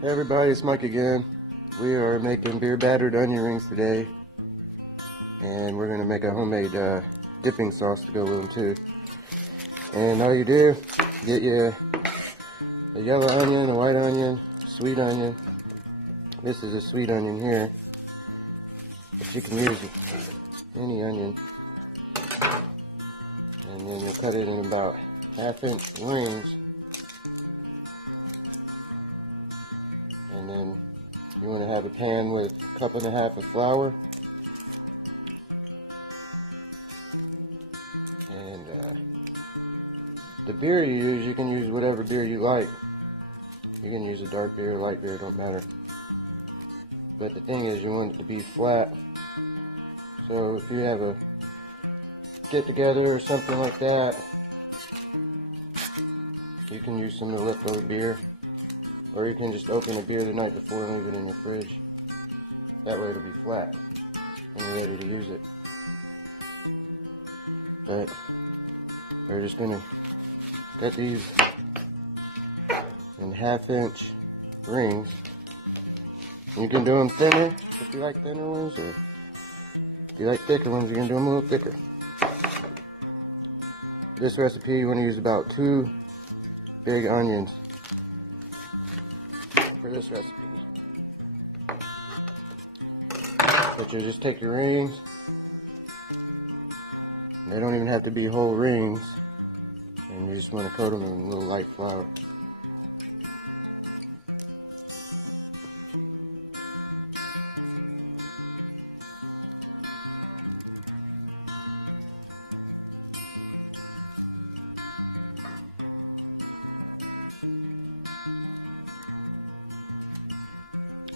Hey everybody, it's Mike again. We are making beer battered onion rings today, and we're going to make a homemade dipping sauce to go with them too. And all you do, get you a yellow onion, a white onion, sweet onion. This is a sweet onion here, but you can use any onion. And then you'll cut it in about 1/2-inch rings. And then you want to have a pan with 1.5 cups of flour. And the beer you use, you can use whatever beer you like. You can use a dark beer, light beer, don't matter. But the thing is, you want it to be flat. So if you have a get together or something like that, you can use some of the leftover beer. Or you can just open a beer the night before and leave it in your fridge. That way it'll be flat and you're ready to use it. But we're just gonna cut these in 1/2-inch rings. You can do them thinner if you like thinner ones, or if you like thicker ones, you can do them a little thicker. This recipe, you want to use about 2 big onions for this recipe. But you just take your rings. They don't even have to be whole rings, and you just want to coat them in a little light flour.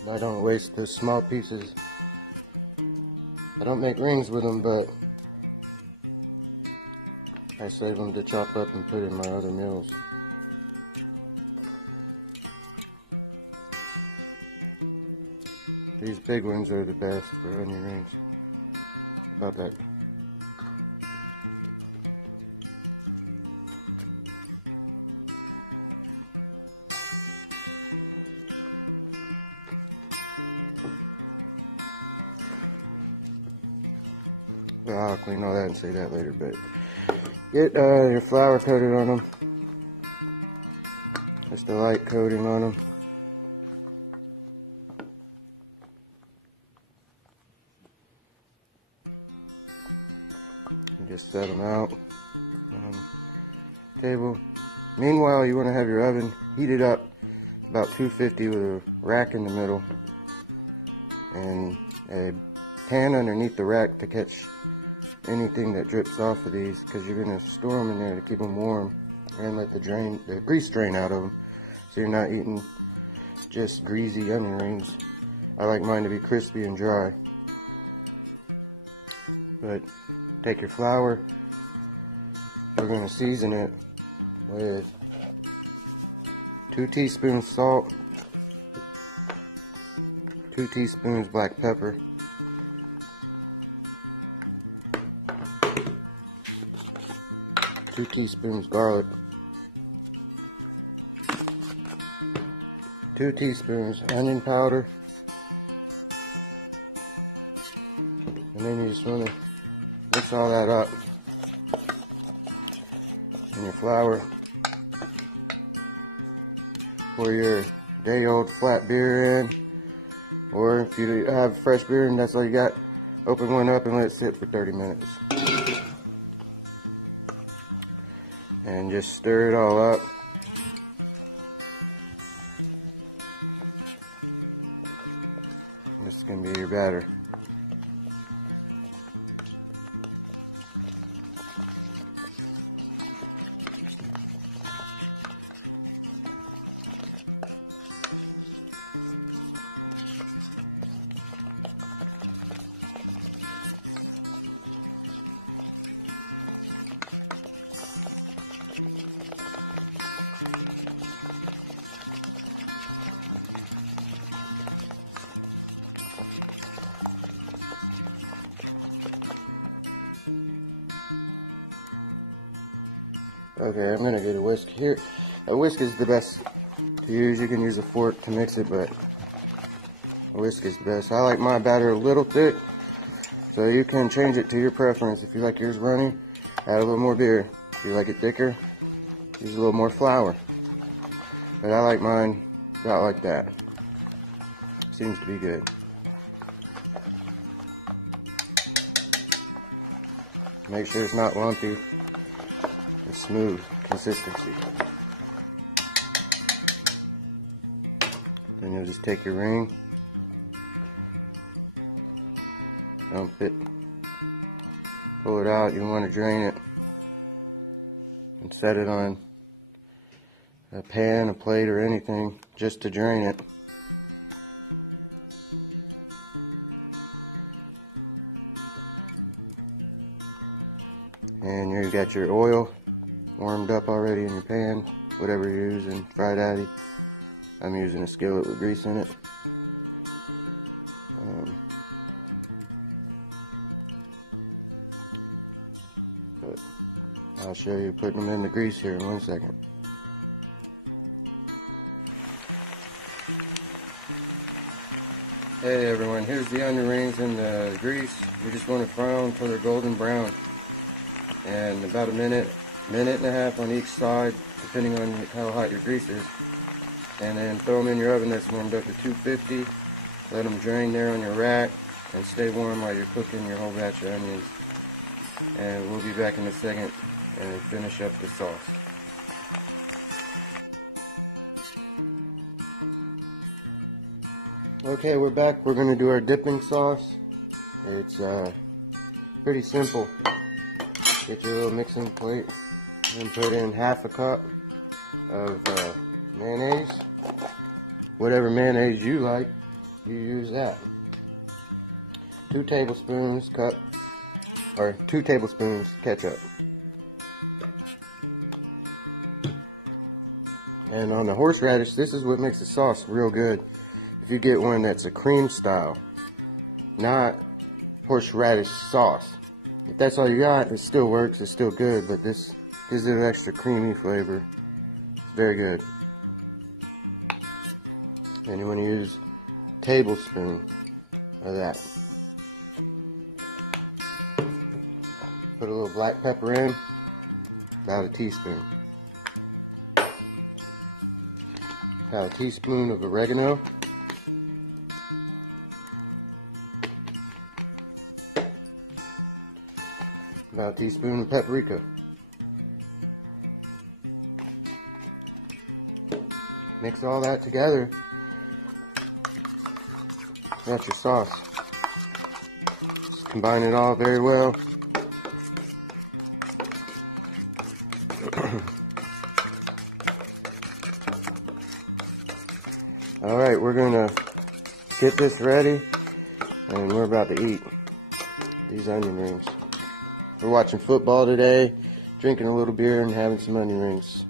I don't waste the small pieces. I don't make rings with them, but I save them to chop up and put in my other meals. These big ones are the best for onion rings. About that. Well, I'll clean all that and say that later, but get your flour coated on them. Just a light coating on them. And just set them out on the table. Meanwhile, you want to have your oven heated up about 250 with a rack in the middle and a pan underneath the rack to catch anything that drips off of these, because you're going to store them in there to keep them warm and let the grease drain out of them, so you're not eating just greasy onion rings. I like mine to be crispy and dry. But take your flour. We're going to season it with 2 teaspoons salt, 2 teaspoons black pepper, 2 teaspoons garlic, 2 teaspoons onion powder, and then you just want to mix all that up in your flour. Pour your day-old flat beer in, or if you have fresh beer and that's all you got, open one up and let it sit for 30 minutes. And just stir it all up. This is going to be your batter. Okay, I'm gonna get a whisk here. A whisk is the best to use. You can use a fork to mix it, but a whisk is best. I like my batter a little thick, so you can change it to your preference. If you like yours runny, add a little more beer. If you like it thicker, use a little more flour. But I like mine about like that. Seems to be good. Make sure it's not lumpy. It's smooth consistency. Then you'll just take your ring, dump it, pull it out. You want to drain it and set it on a pan, a plate, or anything just to drain it. And you got your oil warmed up already in your pan, whatever you're using, fried addy. I'm using a skillet with grease in it. But I'll show you putting them in the grease here in 1 second. Hey everyone, here's the onion rings in the grease. You just want to fry them until they're golden brown. And about a minute and a half on each side, depending on how hot your grease is. And then throw them in your oven that's warmed up to 250. Let them drain there on your rack and stay warm while you're cooking your whole batch of onions. And we'll be back in a second and finish up the sauce. Okay, we're back. We're going to do our dipping sauce. It's pretty simple. Get your little mixing plate and put in half a cup of mayonnaise. Whatever mayonnaise you like, you use that. 2 tablespoons ketchup. And on the horseradish, this is what makes the sauce real good. If you get one that's a cream style, not horseradish sauce. If that's all you got, it still works, it's still good, but this gives it an extra creamy flavor. It's very good. And you want to use a tablespoon of that. Put a little black pepper in, about a teaspoon. About a teaspoon of oregano. About a teaspoon of paprika. Mix all that together. That's your sauce. Just combine it all very well. Alright, we're gonna get this ready and we're about to eat these onion rings. We're watching football today, drinking a little beer and having some onion rings.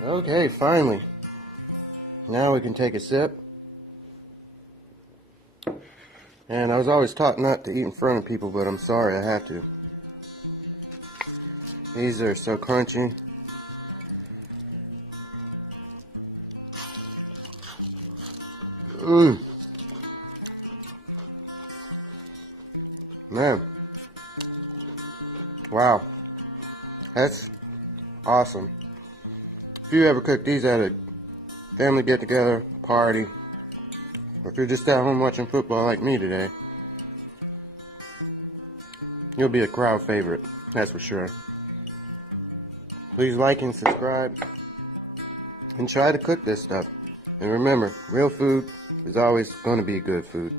Okay, finally. Now we can take a sip. And I was always taught not to eat in front of people, but I'm sorry, I have to. These are so crunchy. Mmm. Man. Wow. That's awesome. If you ever cook these at a family get-together, party, or if you're just at home watching football like me today, you'll be a crowd favorite, that's for sure. Please like and subscribe, and try to cook this stuff. And remember, real food is always going to be good food.